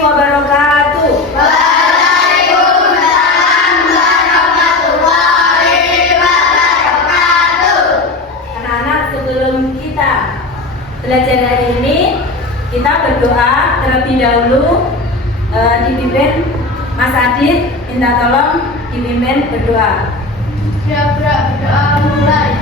wabarakatuh. Waalaikumsalam warahmatullahi wabarakatuh. Anak-anak, sebelum kita belajar hari ini, kita berdoa terlebih dahulu. Dipimpin Mas Adit, minta tolong dipimpin berdoa. Berdoa mulai.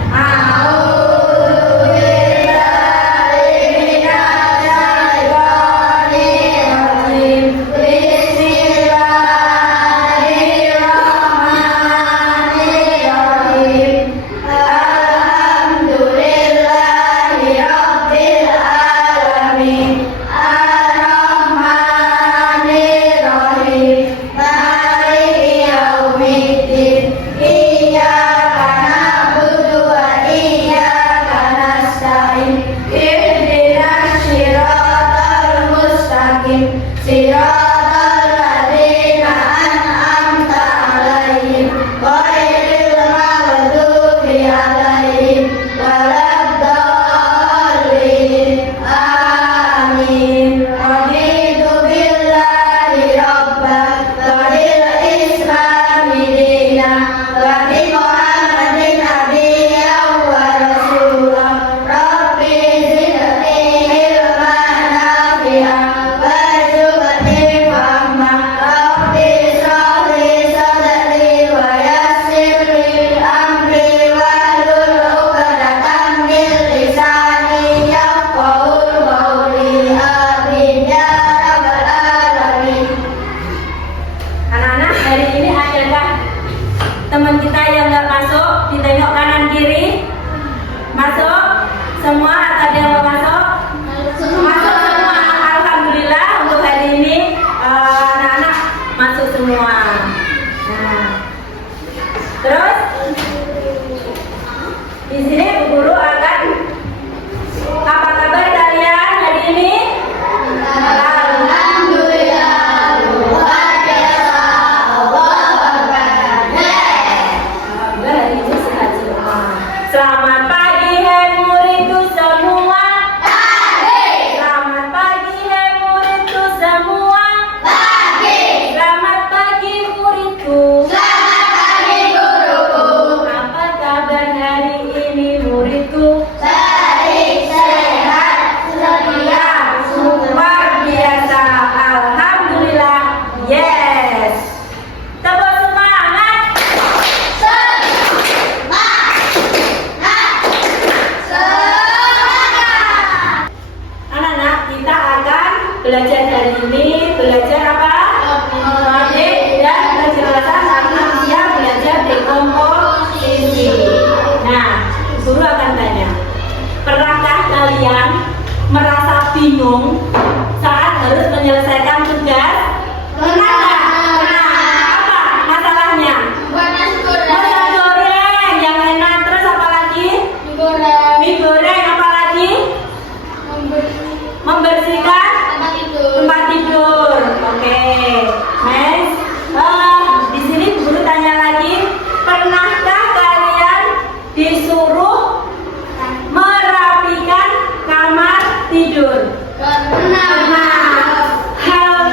Teman kita yang nggak masuk, ditengok kanan kiri. Masuk semua atau ada yang nggak masuk? Masuk semua. Alhamdulillah untuk hari ini anak-anak masuk semua. Nah, terus di sini Bu Guru akan apa kabar kalian hari ini? Selamat pagi hai muridku semua. Pagi. Selamat pagi hai muridku semua. Pagi. Selamat pagi muridku. Selamat pagi guruku. Apa kabar hari ini muridku? Baik, sehat, setia, Luar biasa. Alhamdulillah. Yes. Tepuk semangat. Anak-anak, kita akan belajar hari ini. Belajar apa? Logic dan penjelasan karena dia belajar dekomposisi. Nah, guru akan tanya, pernahkah kalian merasa bingung saat harus menyelesaikan tugas? Pernah nggak? Nah, apa masalahnya? Nasi goreng yang enak, terus apa lagi? Mie goreng, apa lagi? Membersihkan tempat tidur. Oke, next. Di sini guru tanya lagi, pernahkah kalian disuruh merapikan kamar tidur? Pernah. Hal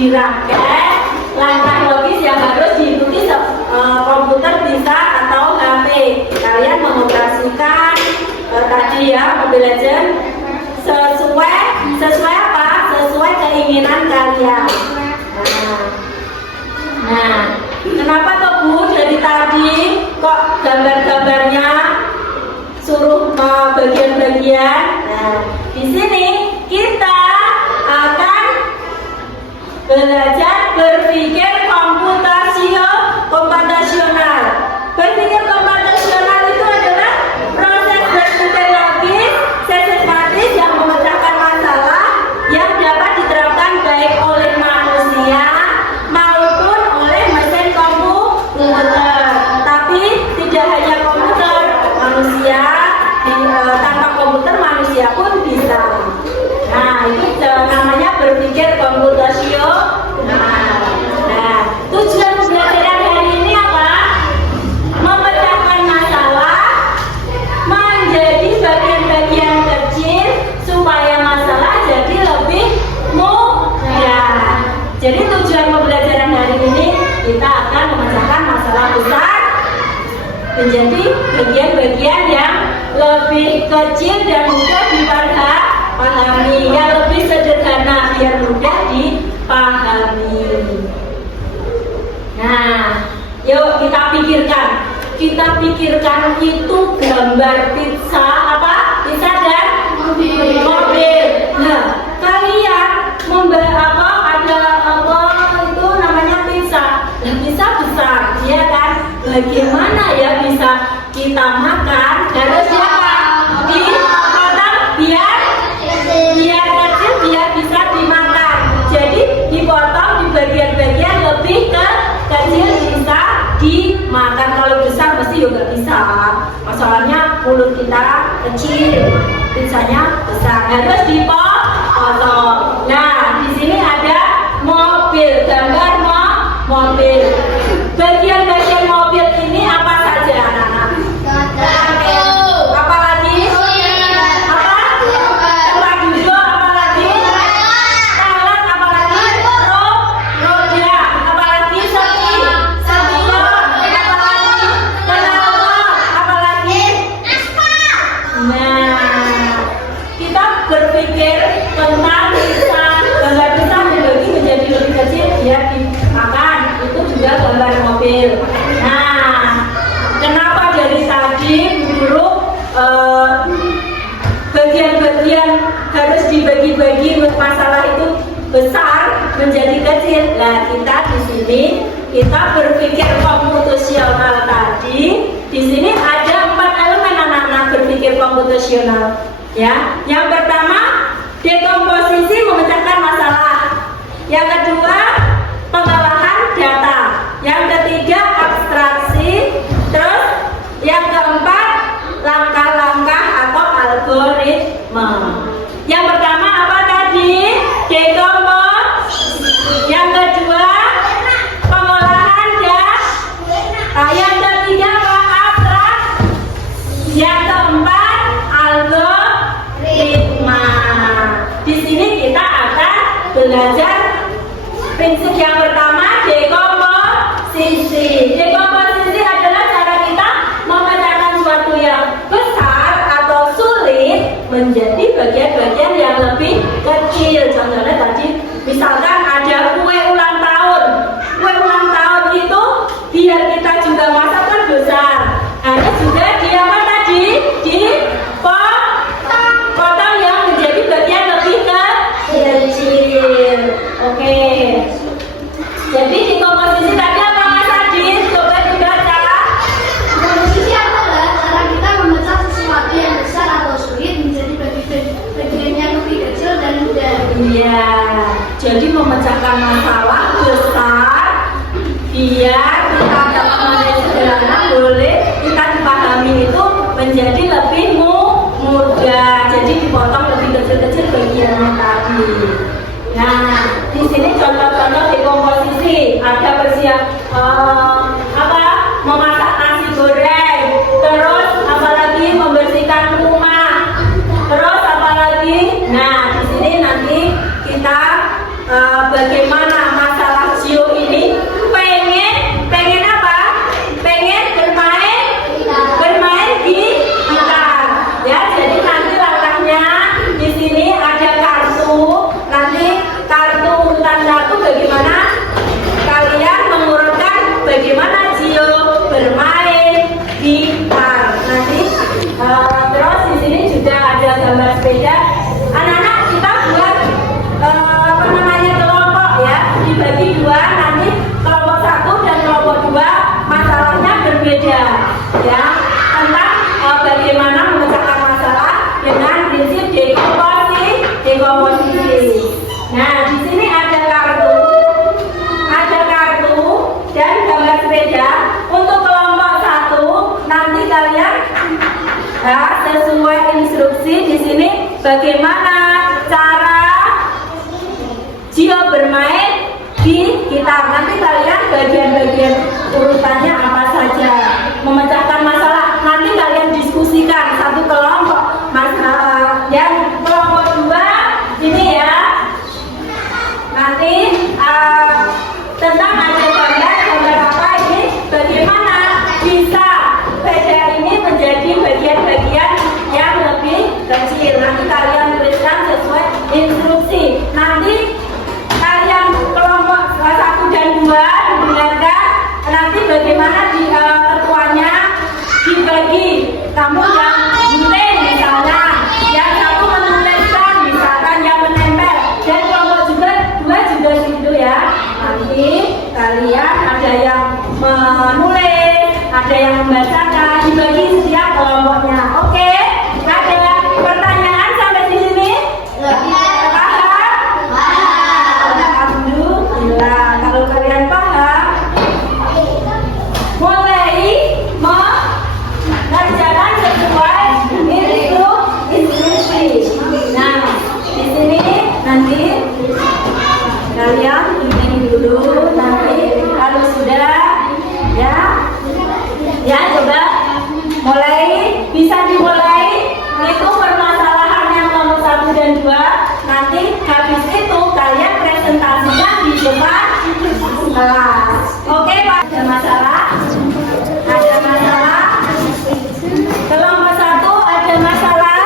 dirangkai langkah logis yang harus diikuti komputer bisa atau HP. Kalian mengoperasikan tadi ya Mobile Legends sesuai apa? Sesuai keinginan kalian. Nah, kenapa toh Bu dari tadi kok gambar-gambarnya suruh bagian-bagian? Nah, di sini kita akan belajar berpikir komputasional. Berpikir komputasional itu adalah proses berpikir logis, sistematis yang memecahkan masalah yang dapat diterapkan baik oleh manusia maupun oleh mesin komputer. Tapi tidak hanya komputer, manusia tanpa komputer manusia pun bisa. Nah, itu namanya berpikir komputasional. Nah, tujuan pembelajaran hari ini apa? Memecahkan masalah menjadi bagian-bagian kecil supaya masalah jadi lebih mudah. Jadi tujuan pembelajaran hari ini kita akan memecahkan masalah besar menjadi bagian-bagian yang lebih kecil dan mudah dipahami, yang lebih sederhana biar mudah dipahami. Nah, yuk kita pikirkan itu gambar pizza apa? Pizza dan mobil. Nah, kalian ada itu namanya pizza. Dan pizza besar, ya kan? Bagaimana ya bisa kita makan? Harusnya apa? Dipotong biar kecil, biar bisa dimakan. Jadi dipotong di bagian-bagian lebih kecil bisa dimakan. Kalau besar mesti juga bisa. Masalahnya mulut kita kecil, pizzanya besar. Harus dipotong. Nah, di sini ada mobil, gambar mobil. Bagian-bagian mobil ini apa saja anak-anak? Apa lagi? Apa? Tempat duduk, apa lagi? Talak, apa lagi? Roda, apa lagi? Setir, apa lagi? Knalpot, apa lagi? Nah, kita berpikir tentang pizza. Gambar pizza dibagi menjadi lebih kecil biar dimakan. Itu juga gambar mobil. Nah, kenapa dari tadi guru bagian-bagian harus dibagi-bagi masalah itu besar menjadi kecil? Nah, kita di sini kita berpikir komputasional tadi. Di sini ada 4 elemen anak-anak berpikir komputasional. Ya, yang pertama dekomposisi memecahkan masalah. Yang kedua pengolahan data. Yang ketiga abstraksi. Terus yang keempat langkah-langkah atau algoritma. Yang pertama apa tadi? Dekomposisi. Yang kedua pengolahan data. Yang ketiga apa? Abstraksi. Yang keempat algoritma. Di sini kita akan belajar prinsip yang pertama, dekomposisi. Dekomposisi adalah cara kita memecahkan sesuatu yang besar atau sulit menjadi bagian-bagian yang lebih kecil. Contohnya tadi, misalkan ada kue ulang tahun. Kue ulang tahun itu biar kita juga masak kan besar. Ada juga dia apa tadi? Dipotong yang menjadi bagian lebih kecil. Oke. Jadi dekomposisi tadi apa Mas Adin? Coba dibaca. Dekomposisi adalah cara kita memecah sesuatu yang besar atau sulit menjadi bagian yang lebih kecil dan mudah. Iya. Jadi memecahkan masalah besar biar kita dapat sederhana boleh kita dipahami itu menjadi lebih mudah. Jadi dipotong lebih kecil-kecil bagiannya tadi. Nah, di sini contoh-contoh dekomposisi ada memasak nasi goreng, terus apalagi membersihkan rumah, terus apalagi. Nah, di sini nanti kita bagaimana bagaimana cara Gio bermain di gitar. Nanti kalian bagian-bagian urutannya apa saja, memecahkan masalah. Nanti kalian diskusikan satu kelompok masalah. Yang kelompok 2 ini ya, nanti tentang ada gambar apa ini, bagaimana bisa beda ini menjadi bagian-bagian yang lebih kecil. Nanti kalian tuliskan sesuai instruksi. Nanti kalian kelompok 1 dan 2 didengarkan. Nanti bagaimana di ketuanya dibagi. Kamu yang gunting misalnya, yang satu menuliskan misalkan, yang menempel. Dan kelompok juga 2 juga gitu ya. Nanti kalian ada yang menulis, ada yang membacakan, dibagi setiap kelompoknya. Oke? Ada pertanyaan sampai di sini? Paham? Alhamdulillah. Kalau kalian paham, mulai mengerjakan sesuai instruksi. Nah, di sini nanti kalian gunting dulu. Nanti kalau sudah ya coba mulai, bisa dimulai. Itu permasalahan yang nomor 1 dan 2. Nanti habis itu kalian presentasikan di depan kelas. Oke Pak, ada masalah? Ada masalah? Kelompok 1 ada masalah?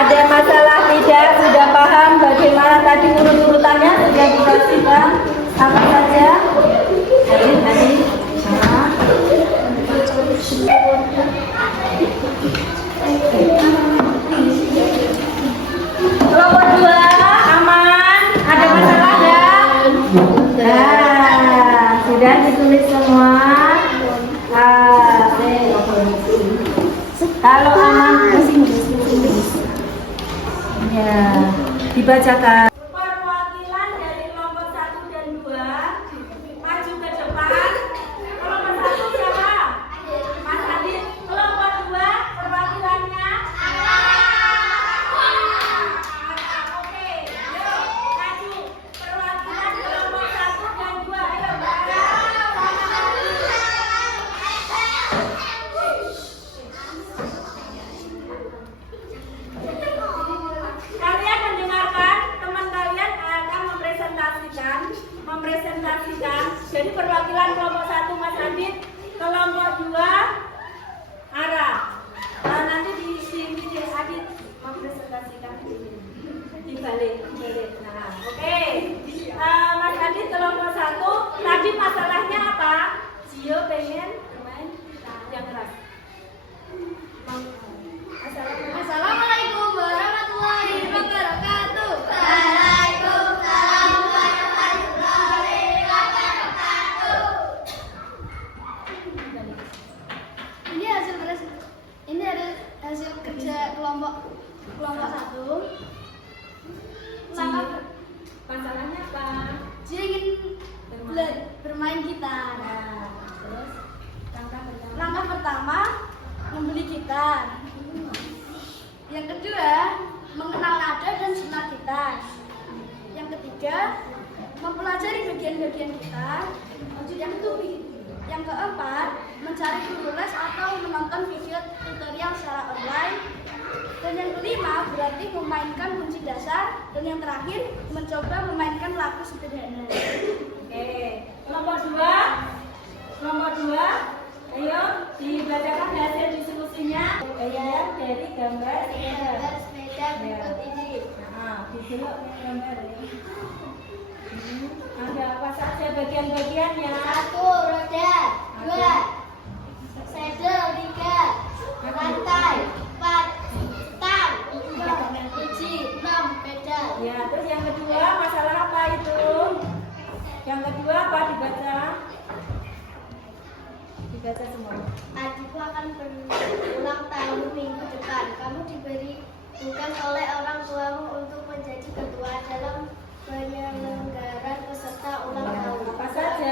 Ada masalah tidak? Sudah paham bagaimana tadi urut-urutannya? Sudah dipastikan apa saja? Tadi kelompok 2 aman? Ada masalah enggak? Nah, sudah ditulis semua. Kalau aman ya, dibacakan. Perwakilan dari kelompok 1 dan 2 maju ke depan. Kelompok 1 siapa? Mas Adit. Kelompok 2 perwakilannya Oke, yuk maju. Perwakilan kelompok 1 dan 2. Ayo, kalian mendengarkan, teman kalian akan mempresentasikan. Jadi perwakilan kelompok 1 Mas Adit, kelompok 2 Ara. Nanti di sini Adit mempresentasikan di balik. Nah, oke. Mas Adit kelompok 1, tadi masalahnya apa? Gio pengen main yang keras. Assalamualaikum warahmatullahi wabarakatuh. Waalaikumsalam warahmatullahi wabarakatuh. Ini ada hasil kerja kelompok 1. Masalahnya apa? Dia ingin bermain gitar. Nah, terus Langkah pertama membeli gitar. Yang kedua, mengenal nada dan senar gitar. Yang ketiga, mempelajari bagian-bagian gitar. Yang keempat, mencari guru les atau menonton video tutorial secara online. Dan yang kelima, berarti memainkan kunci dasar. Dan yang terakhir, mencoba memainkan lagu sederhana. oke. Kelompok 2, ayo dibacakan hasil diskusinya. Bagian dari gambar sepeda berikut ini. Nah, dijelok gambar ya. Ada apa saja bagian-bagiannya? 1. Roda. 2. Sedel. 3. Lantai. 4. Stang. 5. Kunci. 6. Pedal. Ya, terus yang kedua masalah apa itu? Yang kedua apa dibaca? Dibaca semua. Adikku akan berulang tahun minggu depan. Kamu diberi tugas oleh orang tuamu untuk menjadi ketua dalam penyelenggaraan peserta ulang tahun. Apa saja?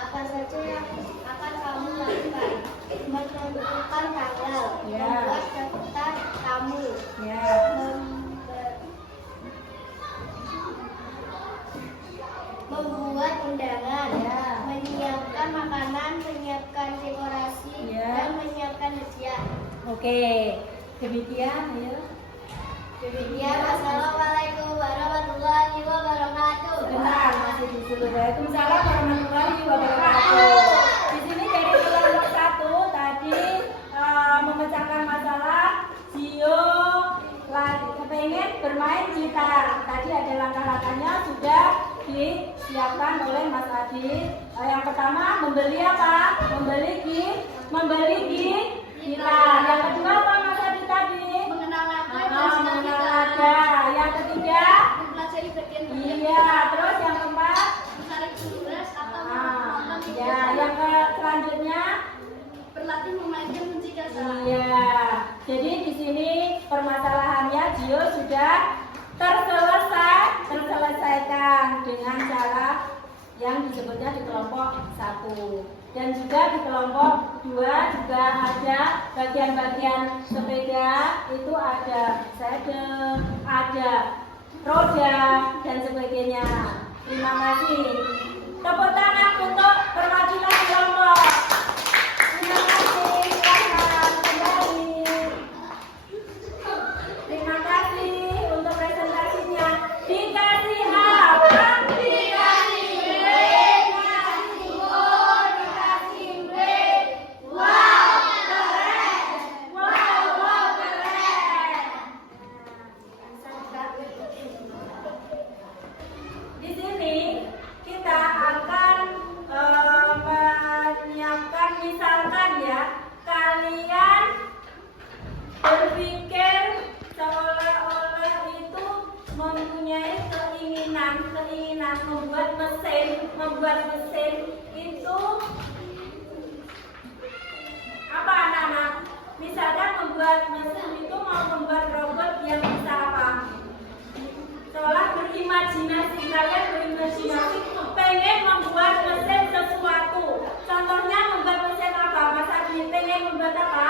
Apa saja yang akan kamu lakukan? Menentukan tanggal, Ya. membuat daftar tamu, Ya. membuat undangan, Ya. menyiapkan makanan, menyiapkan dekorasi, Ya. dan menyiapkan hadiah. Oke, demikian ayo. Ya, Wassalamualaikum warahmatullahi wabarakatuh. Sebentar, masih disuruh. Waalaikumsalam warahmatullahi wabarakatuh. Di sini dari kelompok 1 tadi memecahkan masalah Gio lagi kepengen bermain gitar. Tadi ada langkah-langkahnya sudah disiapkan oleh Mas Adi. Yang pertama membeli apa? Membeli gitar. Yang kedua apa Mas Adi tadi? Mengenal nada dan Mengenal kita nada. Yang ketiga? mempelajari bagian-bagian Iya, terus yang keempat? menarik tugas atau menonton Ya, yang selanjutnya? berlatih memainkan musik dasar. Iya. Jadi di sini permasalahannya Gio sudah terselesaikan dengan cara yang disebutnya di kelompok 1. Dan juga di kelompok 2 juga ada bagian-bagian sepeda, itu ada saddle, ada roda dan sebagainya. Terima kasih. Tepuk tangan untuk perwakilan kelompok. Terima kasih. Silakan kembali. Terima kasih untuk presentasinya. Dikasih apa? Dikasih B, dikasih O, dikasih B. Wow, keren. Wow, keren. Di sini kita akan menyiapkan, misalkan ya, kalian berpikir seolah-olah itu mempunyai keinginan membuat mesin itu apa anak-anak? Misalkan membuat mesin itu mau membuat robot yang bisa apa? Seolah berimajinasi, kalian berimajinasi pengen membuat mesin sesuatu. Contohnya membuat mesin apa? Mas Adi pengen membuat apa?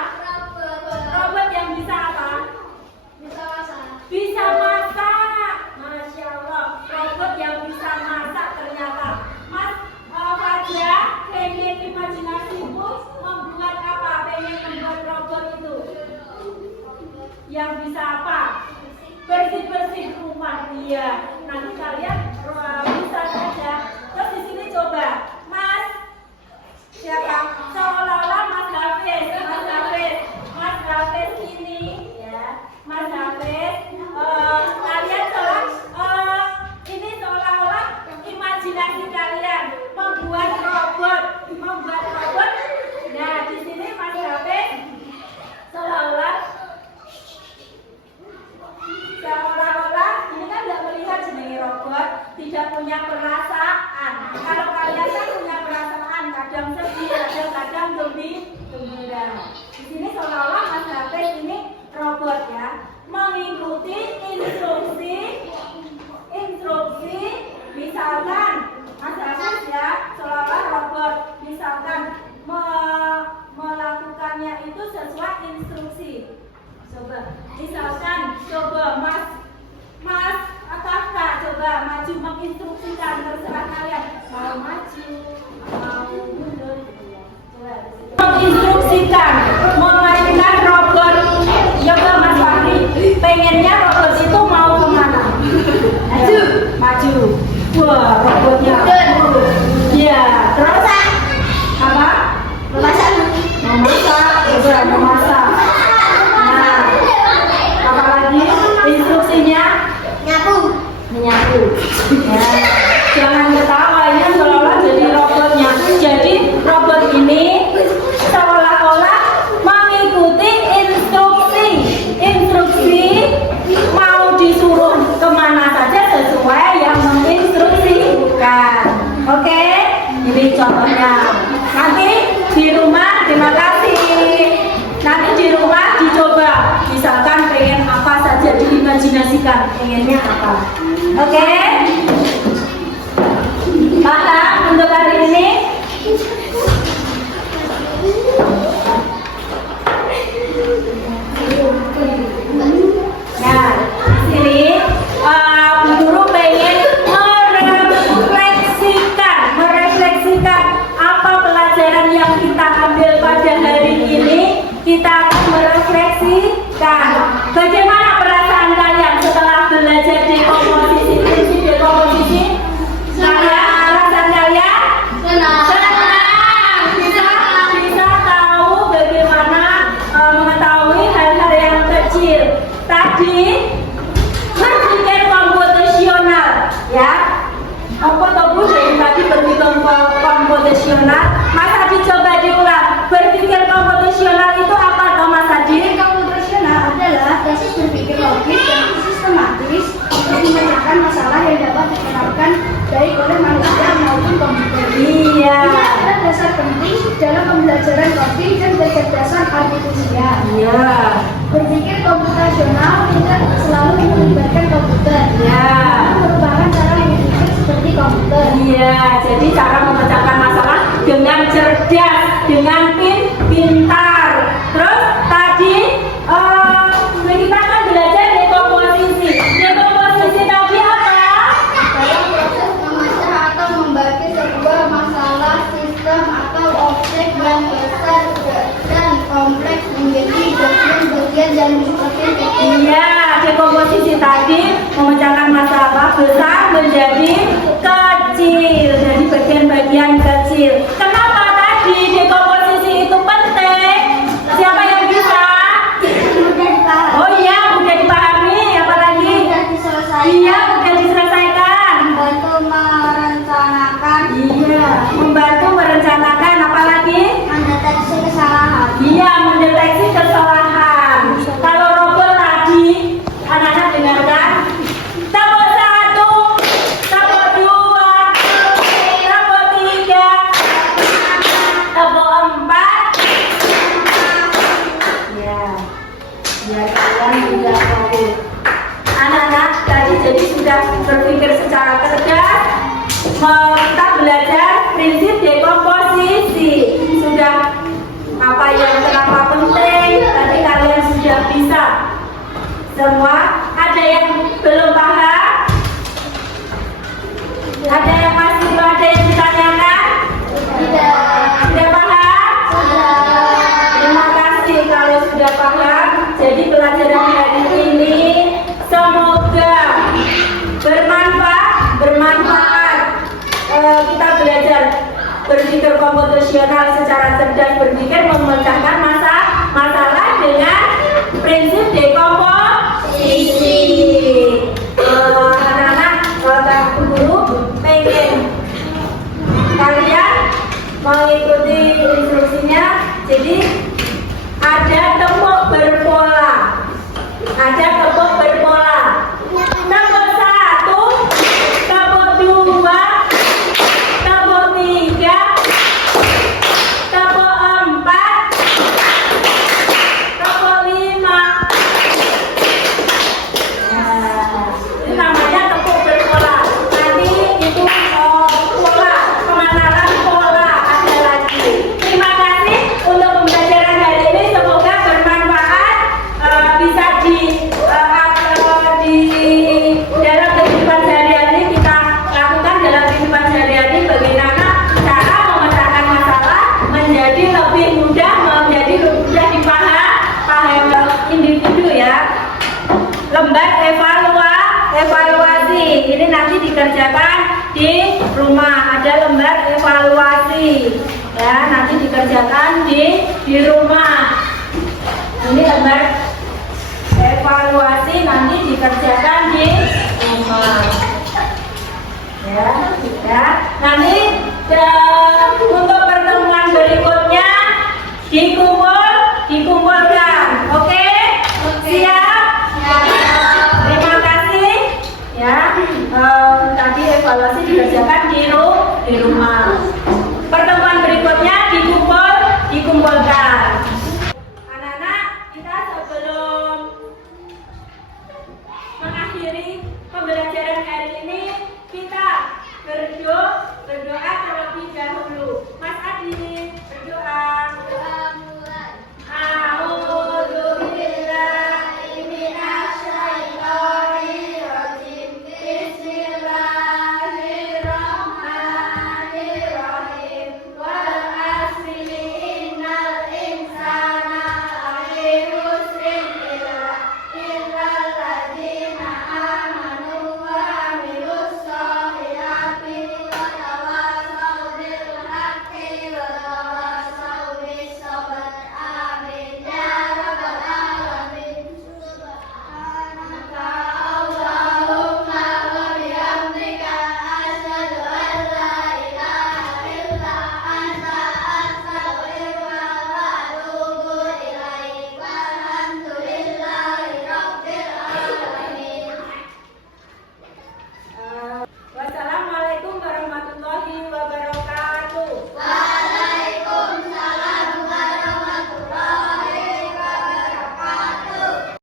Robot yang bisa apa? Bisa masak. Bisa masak. Masya Allah, robot yang bisa masak ternyata. Mas Fajar pengen imajinasimu membuat apa? Pengen membuat robot itu yang bisa apa? Bersih-bersih rumah dia. Nanti kalian bisa saja. Terus di sini coba, Mas siapa? Seolah-olah Mas Hafiz ini, ya, Mas Hafiz. Kalian ini seolah-olah imajinasi kalian membuat robot. Nah, di sini Mas Hafiz seolah-olah ini kan tidak melihat jenenge robot, tidak punya perasaan. Kalau kalian kan punya perasaan, kadang sedih, kadang gembira. Di sini seolah-olah Mas Hafiz ini robot ya, mengikuti instruksi. Misalkan Mas Hafiz ya, seolah-olah robot, misalkan melakukannya itu sesuai instruksi. Coba Mas atau Kak, coba maju menginstruksikan, terserah kalian mau maju, mau mundur gitu ya. Menginstruksikan, memainkan robot. Coba Mas Fahri, pengennya robot itu mau kemana? Maju. Wah, robotnya. Iya, terus apa? Memasak. Apalagi instruksinya menyapu. Ya. Jangan ketawa ya, seolah-olah jadi robotnya. Jadi robot ini seolah-olah mengikuti instruksi mau disuruh kemana saja sesuai yang menginstruksikan. Oke, ini contohnya. Nanti di rumah, terima kasih. Nanti di rumah dicoba, misalkan pengen apa saja diimajinasikan, pengennya apa. Oke? Paham untuk hari ini? Nah, di sini guru pengen merefleksikan Apa toh Bu dari tadi berpikir komposisional? Mas Adi coba diulang. Berpikir komposisional itu apa toh Mas Adi? Komposisional adalah proses berpikir logis dan sistematis untuk memecahkan masalah yang dapat diterapkan baik oleh manusia maupun komputer. Iya. Ini adalah dasar penting dalam pembelajaran coding dan kecerdasan artifisial. Iya. Berpikir komputasional tidak selalu melibatkan komputer. Iya. Itu merupakan cara berpikir seperti komputer. Iya, jadi cara memecahkan masalah dengan cerdas, dengan pintar. Terus tadi kita kan belajar dekomposisi. Dekomposisi tadi apa? Dalam proses memecah atau membagi sebuah masalah sistem atau objek yang besar dan kompleks menjadi bagian-bagian yang semakin kecil. Iya, dekomposisi tadi memecahkan masalah besar menjadi kecil, jadi bagian-bagian kecil. Kenapa tadi dekomposisi itu penting? Siapa yang bisa? Oh iya, mudah dipahami. Apalagi? Sudah diselesaikan. Iya, mudah diselesaikan. Membantu merencanakan, Iya, membantu merencanakan. Apalagi? mendeteksi kesalahan. Iya, mendeteksi kesalahan. Kalau robot tadi, anak-anak dengarkan. Tabok 1, tabok 2, tabok 3, tabok 4. Ya, biar kalian sudah tahu. Anak-anak tadi jadi sudah berpikir secara cerdas. Kita belajar prinsip dekomposisi. Sudah apa yang kenapa penting, tadi kalian sudah bisa semua. Ada yang belum paham? Ada yang masih ada yang ditanyakan? Tidak. Sudah paham? Terima kasih kalau sudah paham. Jadi pelajaran hari ini semoga bermanfaat. Kita belajar berpikir komputasional secara cerdas, berpikir memecahkan masalah dengan prinsip dekomposisi. Anak-anak, kalau guru pengen kalian mengikuti instruksinya, jadi ada tembok berpola. Ada tembok berpola. Tembok 1, tembok 2, tembok 3, tembok 4, tembok 5. Nah, itu namanya tembok berpola. Nanti itu pola, pengenalan pola ada lagi. Terima kasih untuk pembelajaran hari ini. Semoga bermanfaat, bisa di dalam kehidupan sehari-hari kita lakukan dalam kehidupan sehari-hari bagaimana cara memecahkan masalah menjadi lebih mudah, menjadi lebih mudah dipahami individu ya. Lembar evaluasi ini nanti dikerjakan di rumah. Ada lembar evaluasi ya, nanti dikerjakan di rumah. Ini lembar evaluasi nanti dikerjakan di rumah ya. Nanti untuk pertemuan berikutnya dikumpulkan. Oke? Siap? Terima kasih ya. Tadi evaluasi dikerjakan di rumah.